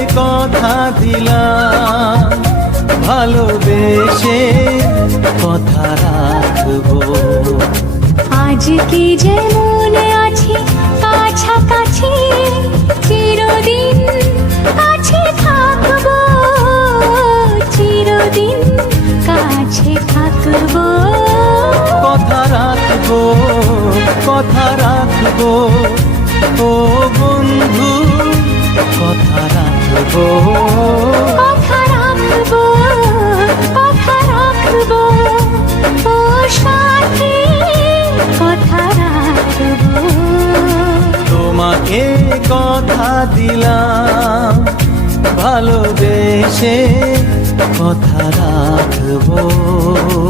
কথা দিলাম, ভালোবেসে কথা রাখবো। আজকে যেমন আছি কাছাকাছি, চিরদিন কাছে থাকবো, চিরদিন কাছে থাকবো। কথা রাখবো, কথা রাখবো, ও বন্ধু কথা রাখবো। কথা রাখবো, কথা রাখবো, ও সাথী কথা রাখবো। তোমাকে কথা দিলাম, ভালোবেসে কথা রাখবো।